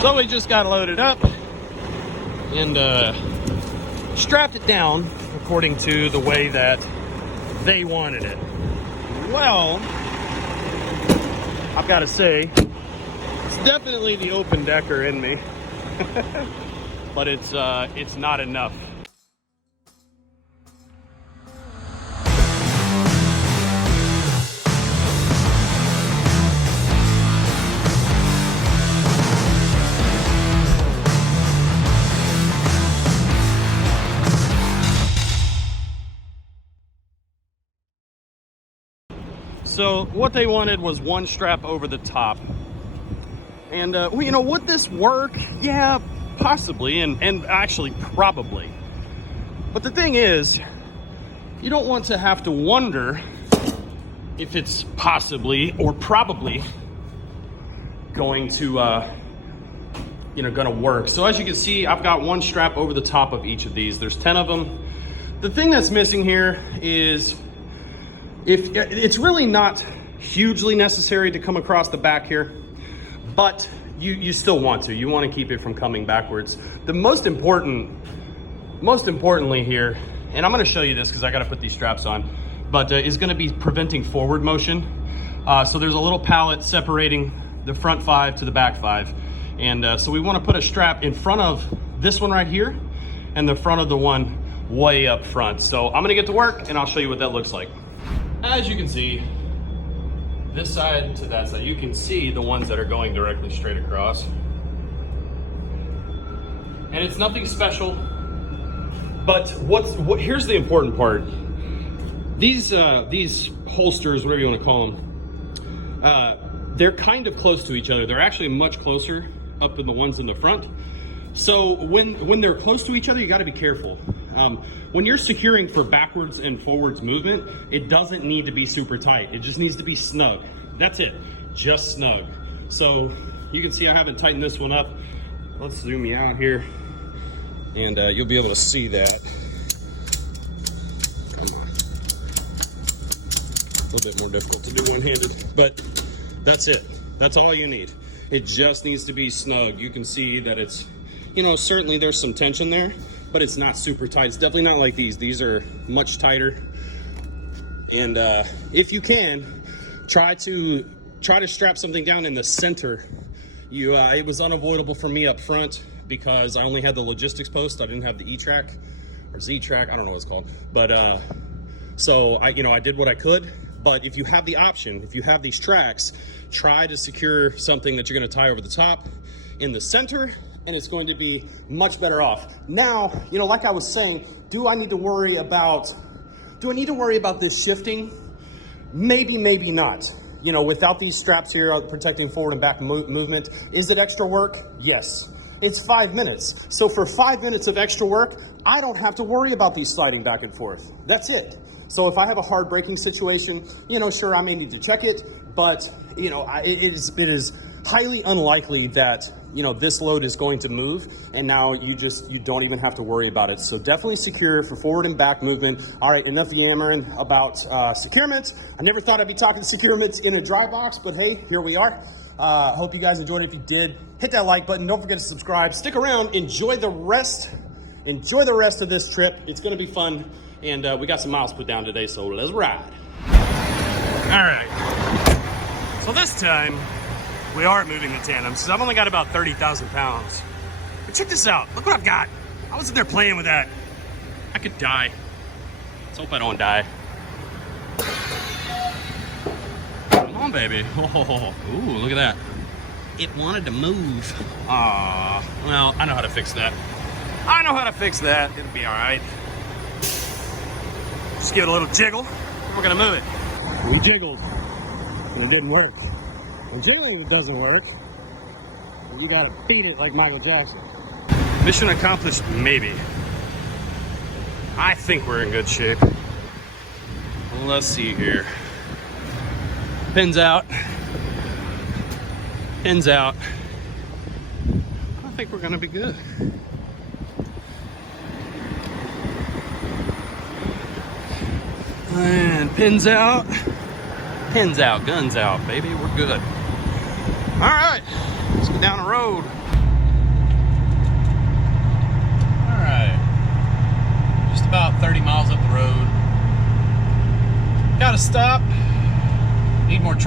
So we just got loaded up and strapped it down according to the way that they wanted it. Well, I've got to say, it's definitely the open decker in me, but it's not enough. So what they wanted was one strap over the top. And, well, you know, would this work? Yeah, possibly, and actually probably. But the thing is, you don't want to have to wonder if it's possibly or probably going to, you know, gonna work. So as you can see, I've got one strap over the top of each of these. There's 10 of them. The thing that's missing here is, if it's really not hugely necessary to come across the back here, but you still want to. You want to keep it from coming backwards. The most importantly here, and I'm going to show you this because I got to put these straps on, but is going to be preventing forward motion. So there's a little pallet separating the front 5 to the back 5, and so we want to put a strap in front of this one right here and the front of the one way up front. So I'm going to get to work and I'll show you what that looks like. As you can see, this side to that side, you can see the ones that are going directly straight across. And it's nothing special, but here's the important part. These holsters, whatever you want to call them, they're kind of close to each other. They're actually much closer up than the ones in the front. So when they're close to each other, you got to be careful. When you're securing for backwards and forwards movement, it doesn't need to be super tight. It just needs to be snug. That's it, just snug. So you can see I haven't tightened this one up. Let's zoom you out here and you'll be able to see that. A little bit more difficult to do one-handed, but that's it. That's all you need. It just needs to be snug. You can see that it's, you know, certainly there's some tension there, but it's not super tight. It's definitely not like these. These are much tighter. And if you can, try to strap something down in the center. It was unavoidable for me up front because I only had the logistics post. I didn't have the E-track or Z-track. I don't know what it's called. But so I did what I could. But if you have the option, if you have these tracks, try to secure something that you're going to tie over the top in the center, and it's going to be much better off. Now, you know, like I was saying, do I need to worry about this shifting? Maybe, maybe not. You know, without these straps here protecting forward and back movement, is it extra work? Yes. It's 5 minutes. So for 5 minutes of extra work, I don't have to worry about these sliding back and forth. That's it. So if I have a hard braking situation, you know, sure, I may need to check it, but, you know, it is highly unlikely that, you know, this load is going to move, and now you don't even have to worry about it. So definitely secure for forward and back movement. All right, enough yammering about securements. I never thought I'd be talking securements in a dry box, but hey, here we are. Hope you guys enjoyed it. If you did, hit that like button. Don't forget to subscribe. Stick around. Enjoy the rest of this trip. It's going to be fun, and we got some miles put down today, so let's ride. All right. So this time, we are moving the tandems, because I've only got about 30,000 pounds. But check this out. Look what I've got. I wasn't there playing with that. I could die. Let's hope I don't die. Come on, baby. Oh, ooh, look at that. It wanted to move. Ah, well, I know how to fix that. It'll be all right. Just give it a little jiggle. We're gonna move it. We jiggled, and it didn't work. And jiggling doesn't work. You gotta beat it like Michael Jackson. Mission accomplished, maybe. I think we're in good shape. Let's see here. Pins out. Pins out. I think we're gonna be good. And pins out. Pins out, guns out, baby. We're good. All right, let's get down the road.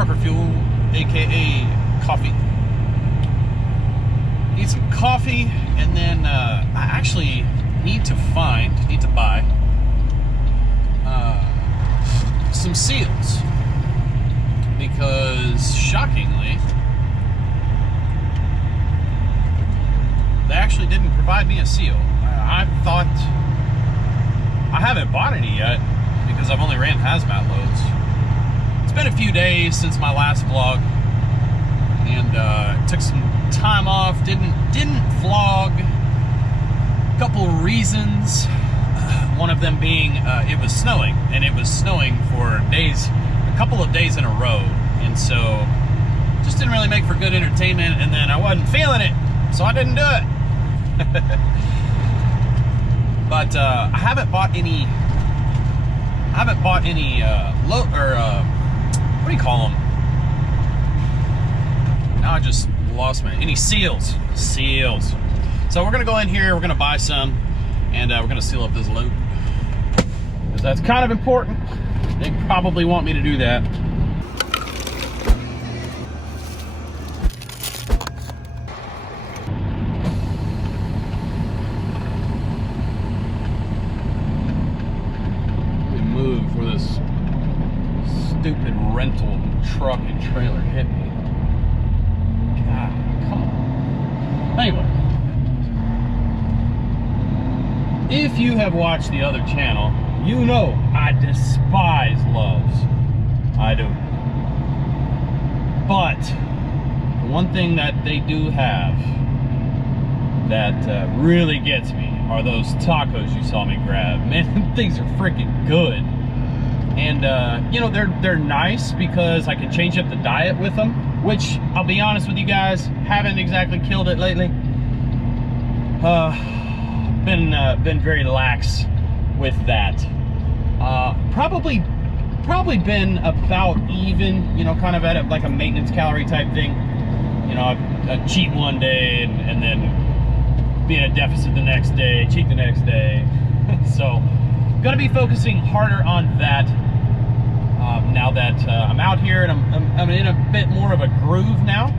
trucker fuel, aka coffee. Need some coffee, and then I actually need to buy some seals, because shockingly they actually didn't provide me a seal. I thought, I haven't bought any yet because I've only ran hazmat loads. It's been a few days since my last vlog, and took some time off, didn't vlog. A couple of reasons, one of them being it was snowing, and it was snowing for days, a couple of days in a row, and so just didn't really make for good entertainment, and then I wasn't feeling it, so I didn't do it. But I haven't bought any what do you call them? Now I just lost any seals. So we're gonna go in here, we're gonna buy some, and we're gonna seal up this load, because that's kind of important. They probably want me to do that. We move before this stupid rental truck and trailer hit me. God, come on. Anyway, if you have watched the other channel, you know I despise loves. I do. But the one thing that they do have that really gets me are those tacos you saw me grab. Man, things are freaking good. And you know, they're nice because I can change up the diet with them, which I'll be honest with you guys, haven't exactly killed it lately. Been very lax with that. Probably been about even, you know, kind of at like a maintenance calorie type thing. You know, I cheat one day and then be in a deficit the next day, cheat the next day. So gonna be focusing harder on that now that I'm out here and I'm in a bit more of a groove now.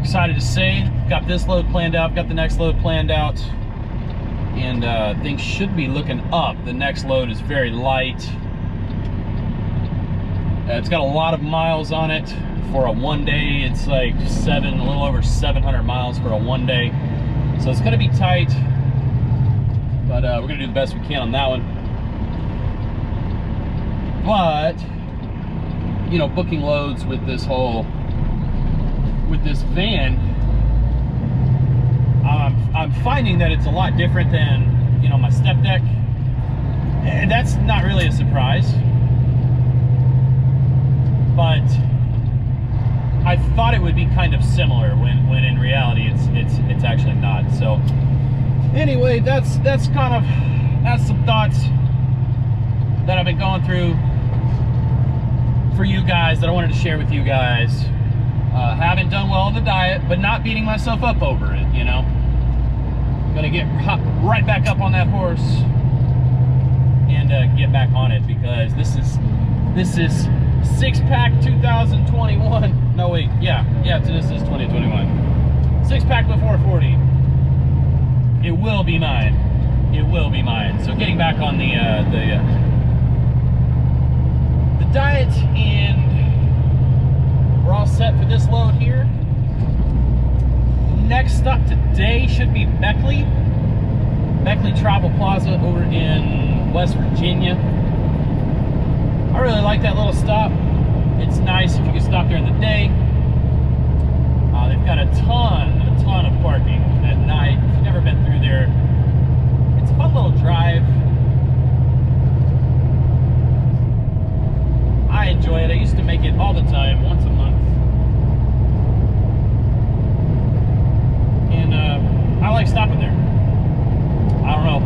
Excited to say, got this load planned out, got the next load planned out, and things should be looking up. The next load is very light. It's got a lot of miles on it for a one day. It's like a little over 700 miles for a one day. So it's gonna be tight, but we're gonna do the best we can on that one. But, you know, booking loads with this van, I'm finding that it's a lot different than, you know, my step deck. And that's not really a surprise, but I thought it would be kind of similar when in reality it's actually not. So anyway, that's some thoughts that I've been going through for you guys that I wanted to share with you guys. Haven't done well on the diet, but not beating myself up over it, you know. Gonna hop right back up on that horse and get back on it, because this is six pack 2021. No wait, yeah, this is 2021. Six pack with 440. It will be mine. It will be mine. So getting back on the diet, and we're all set for this load here. Next stop today should be Beckley Travel Plaza over in West Virginia. I really like that little stop. It's nice if you can stop there in the day. They've got a ton of parking at night. If you've never been through there, it's a fun little drive. I enjoy it. I used to make it all the time, once a month. And I like stopping there. I don't know,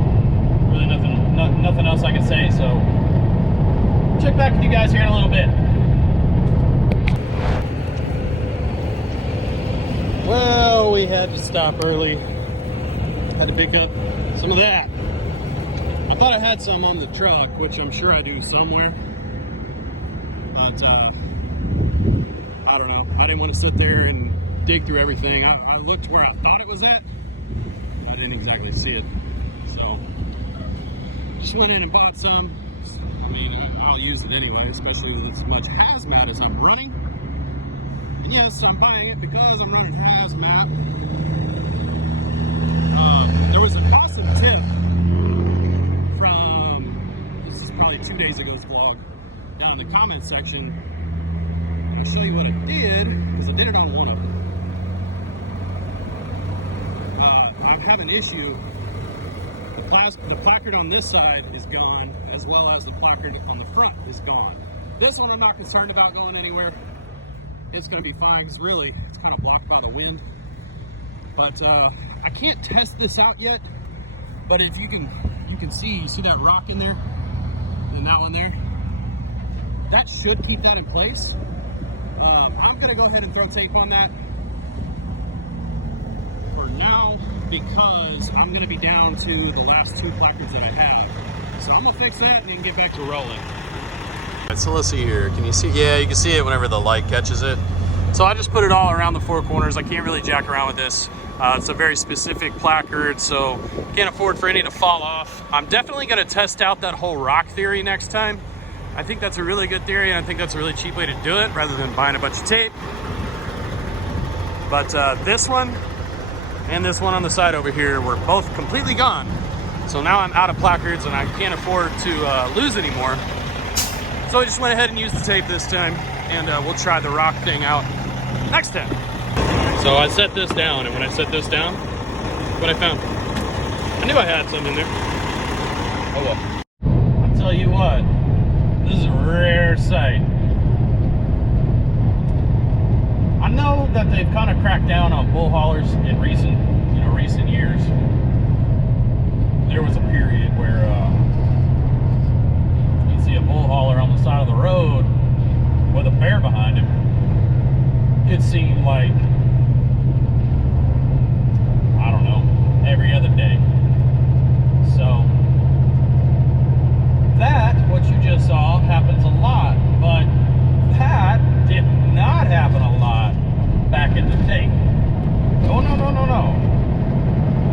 really nothing else I can say, so check back with you guys here in a little bit. Well, we had to stop early. Had to pick up some of that. I thought I had some on the truck, which I'm sure I do somewhere. But I don't know. I didn't want to sit there and dig through everything. I looked where I thought it was at. I didn't exactly see it. So just went in and bought some. I mean, I'll use it anyway, especially with as much hazmat as I'm running. And yes, I'm buying it because I'm running hazmat. There was an awesome tip from, this is probably 2 days ago's vlog, down in the comment section. I'll show you what it did, because I did it on one of them. I have an issue. The placard on this side is gone, as well as the placard on the front is gone. This one I'm not concerned about going anywhere. It's going to be fine, because really, it's kind of blocked by the wind. But I can't test this out yet. But if you can see, you see that rock in there? And that one there? That should keep that in place. I'm going to go ahead and throw tape on that for now, because I'm going to be down to the last 2 placards that I have. So I'm going to fix that and then get back to rolling. So let's see here. Can you see? Yeah, you can see it whenever the light catches it. So I just put it all around the 4 corners. I can't really jack around with this. It's a very specific placard, so can't afford for any to fall off. I'm definitely going to test out that whole rock theory next time. I think that's a really good theory, and I think that's a really cheap way to do it rather than buying a bunch of tape. But this one and this one on the side over here were both completely gone. So now I'm out of placards and I can't afford to lose anymore. So I just went ahead and used the tape this time, and we'll try the rock thing out next time. So I set this down, and when I set this down, what I found. I knew I had some in there. Oh well. I'll tell you what, this is a rare sight. I know that they've kind of cracked down on bull haulers in recent years. There was a period where you'd see a bull hauler on the side of the road with a bear behind him. It seemed like, I don't know, every other day. So that, what you just saw, happens a lot, but that did not happen a lot back in the day. Oh, no, no, no, no.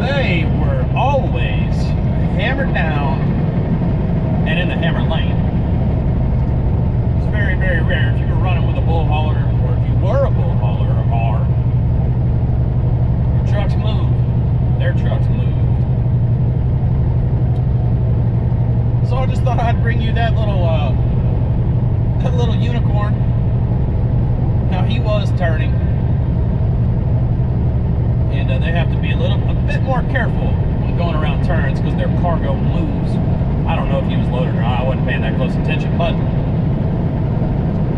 They were always hammered down and in the hammer lane. It's very, very rare. If you were running with a bull hauler, or if you were a bull hauler or are, your trucks moved. Their trucks moved. So I just thought I'd bring you that little unicorn. Now he was turning, and they have to be a bit more careful when going around turns because their cargo moves. I don't know if he was loaded or not. I wasn't paying that close attention, but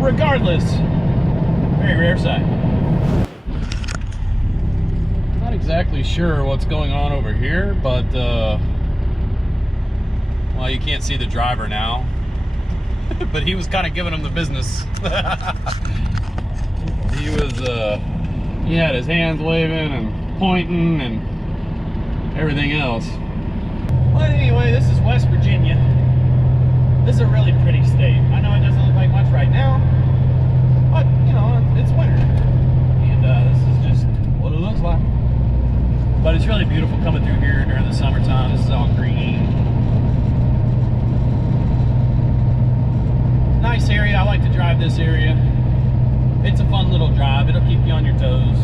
regardless, very rare sight. Not exactly sure what's going on over here, but well, you can't see the driver now, but he was kind of giving him the business. He had his hands waving and pointing and everything else. But anyway, this is West Virginia. This is a really pretty state. I know it doesn't look like much right now, but you know, it's winter, and this is just what it looks like. But it's really beautiful coming through here during the summertime. This is all green. Nice area. I like to drive this area. It's a fun little drive. It'll keep you on your toes.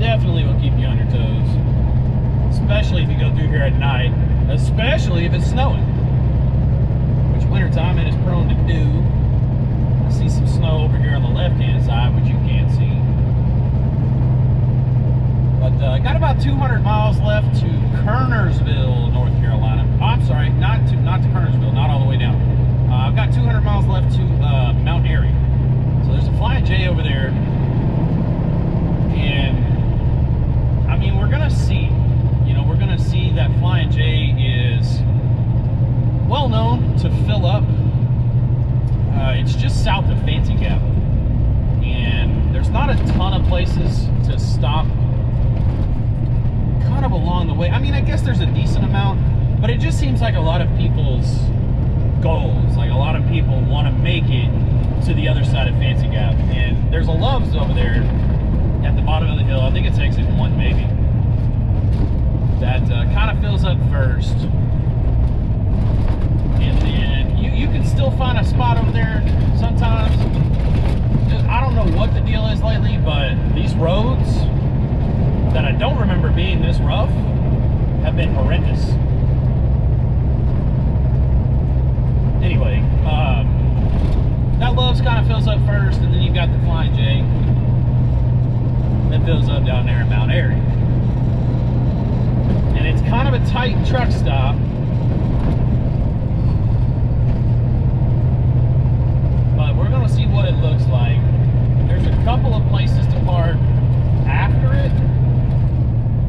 Definitely will keep you on your toes. Especially if you go through here at night. Especially if it's snowing. Which wintertime it is prone to do. I see some snow over here on the left-hand side, which you can't see. But I got about 200 miles left to Kernersville, North Carolina. Oh, I'm sorry, not to Kernersville, not all the way down. I've got 200 miles left to Mount Airy. So there's a Flying J over there. And, I mean, we're going to see. You know, we're going to see that Flying J is well known to fill up. It's just south of Fancy Gap. And there's not a ton of places to stop kind of along the way. I mean, I guess there's a decent amount, but it just seems like a lot of people's goals, like a lot of people want to make it to the other side of Fancy Gap, and there's a Love's over there at the bottom of the hill. I think it's exit 1 maybe. That kind of fills up first, and then you can still find a spot over there sometimes. I don't know what the deal is lately, but these roads that I don't remember being this rough have been horrendous. Anyway, that Love's kind of fills up first, and then you've got the Flying J that fills up down there in Mount Airy. And it's kind of a tight truck stop. But we're going to see what it looks like. There's a couple of places to park after it,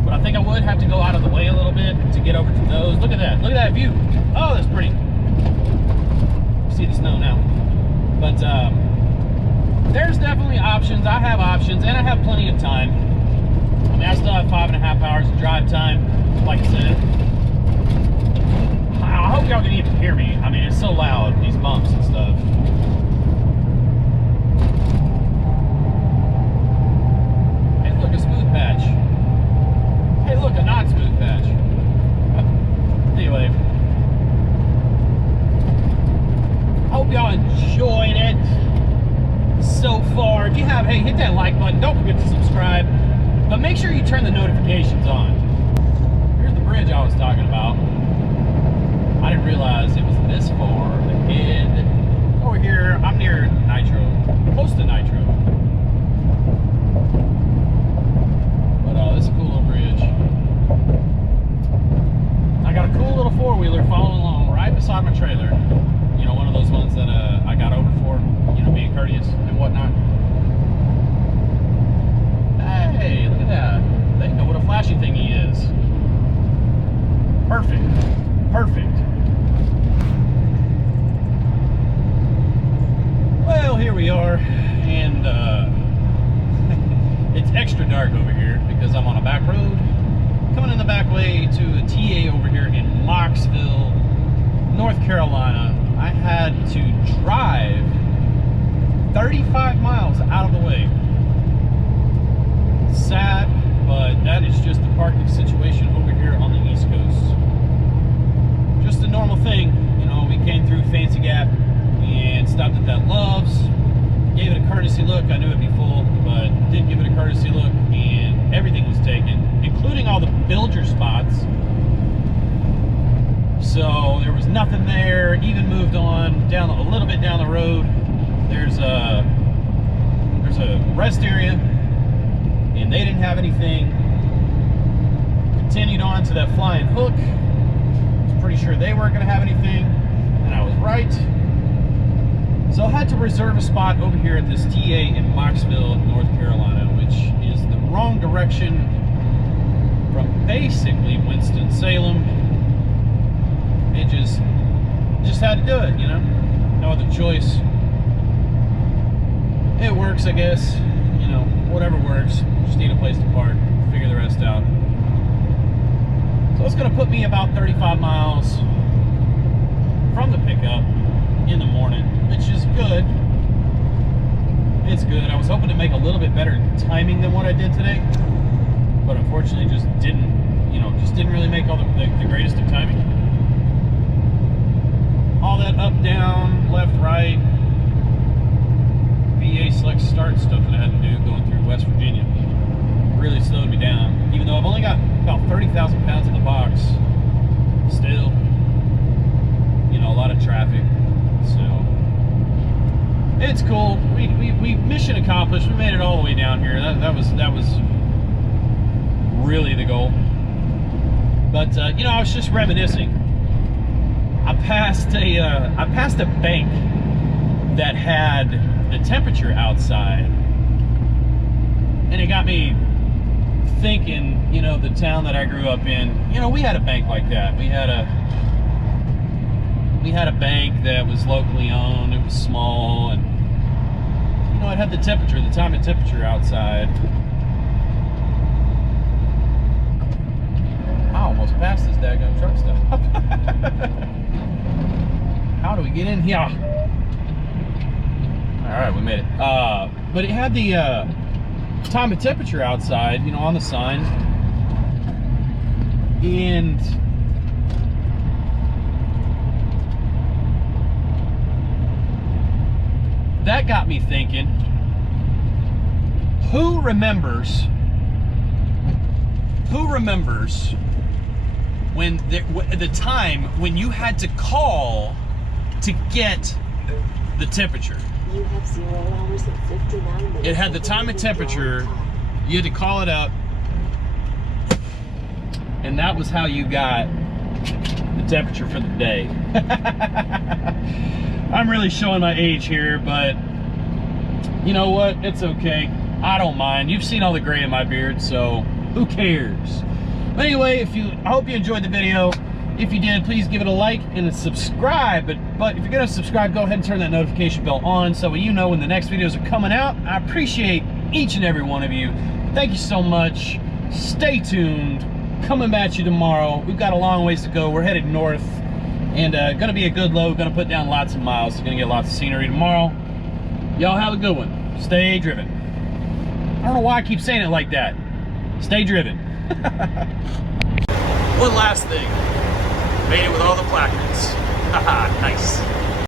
but I think I would have to go out of the way a little bit to get over to those. Look at that. Look at that view. Oh, that's pretty. See the snow now. But there's definitely options. I have options, and I have plenty of time. I mean, I still have 5.5 hours of drive time, like I said. I hope y'all can even hear me. I mean, it's so loud, these bumps and stuff. Hey, look, a smooth patch. Hey, look, a not smooth patch. Anyway. Hope y'all enjoyed it so far. If you have, hey, hit that like button. Don't forget to subscribe. But make sure you turn the notifications on. Here's the bridge I was talking about. I didn't realize it was this far ahead. Over here, I'm near Nitro. Close to Nitro. But this is a cool little bridge. I got a cool little four-wheeler following along right beside my trailer. You know, one of those ones that I got over for, you know, being courteous and whatnot. Hey, look at that. They know what a flashy thingy is. Perfect. Perfect. Well, here we are, and it's extra dark over here because I'm on a back road. Coming in the back way to a TA over here in Mocksville, North Carolina. I had to drive 35 miles out of the way. Sad, but that is just the parking situation over here on the East Coast. Just a normal thing. You know, we came through Fancy Gap and stopped at that Love's. Gave it a courtesy look. I knew it'd be full, but didn't give it a courtesy look, and everything was taken, including all the bilger spots. So there was nothing there. Even moved on down a little bit down the road. There's a rest area, and they didn't have anything. Continued on to that Flying Hook. I was pretty sure they weren't going to have anything, and I was right. So I had to reserve a spot over here at this TA in Mocksville, North Carolina, which is the wrong direction from basically Winston-Salem. It just had to do it, you know? No other choice. It works, I guess. You know, whatever works. Just need a place to park, figure the rest out. So it's gonna put me about 35 miles from the pickup in the morning, which is good. It's good. I was hoping to make a little bit better timing than what I did today, but unfortunately just didn't really make all the greatest of timing. All that up, down, left, right, VA select start stuff that I had to do going through West Virginia really slowed me down. Even though I've only got about 30,000 pounds in the box, still, you know, a lot of traffic. So it's cool. We mission accomplished. We made it all the way down here. That was really the goal. But you know, I was just reminiscing. I passed a bank that had the temperature outside, and it got me thinking, you know, the town that I grew up in, you know, we had a bank like that. We had a bank that was locally owned. It was small, and you know, it had the time and temperature outside. I almost passed this daggone truck stop. How do we get in here? right, we made it. But it had the time and temperature outside, you know, on the sign. And that got me thinking, who remembers when the time when you had to call to get the temperature? You have 0 hours and 59 minutes. It had the time and temperature. You had to call it up, and that was how you got the temperature for the day. I'm really showing my age here, but you know what? It's okay. I don't mind. You've seen all the gray in my beard, so who cares? But anyway, I hope you enjoyed the video. If you did, please give it a like and a subscribe. But if you're gonna subscribe, go ahead and turn that notification bell on so you know when the next videos are coming out. I appreciate each and every one of you. Thank you so much. Stay tuned. Coming at you tomorrow. We've got a long ways to go. We're headed north, and gonna be a good load. Gonna put down lots of miles. So gonna get lots of scenery tomorrow. Y'all have a good one. Stay driven. I don't know why I keep saying it like that. Stay driven. One last thing. Made it with all the placards. Haha, nice.